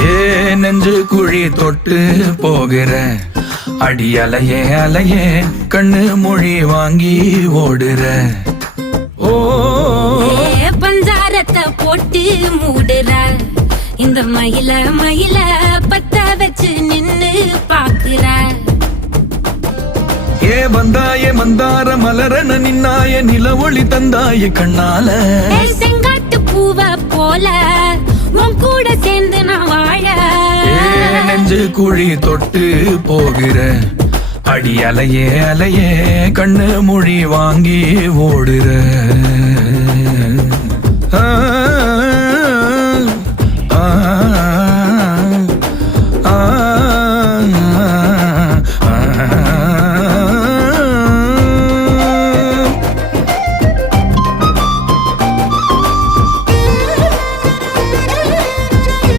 ஏ நெஞ்சு குழி தொட்டு போகிற அடி அலையே அலையே கண்ணு மொழி வாங்கி ஓடுற. ஓ பஞ்சாரத்தை போட்டு மூடுற இந்த மயில மயில பத்த வச்சு நின்னு பாக்குற. ஏ வந்தாய மந்தார மலரன நின்னாய நில ஒளி தந்தாய கண்ணால. செங்காட்டு பூவ போல உன் கூட சேர்ந்து நான் வாழ. நெஞ்சு குழி தொட்டு போகிற அடி அலையே அலையே கண்ணு மொழி வாங்கி ஓடுற. ஆ ஆ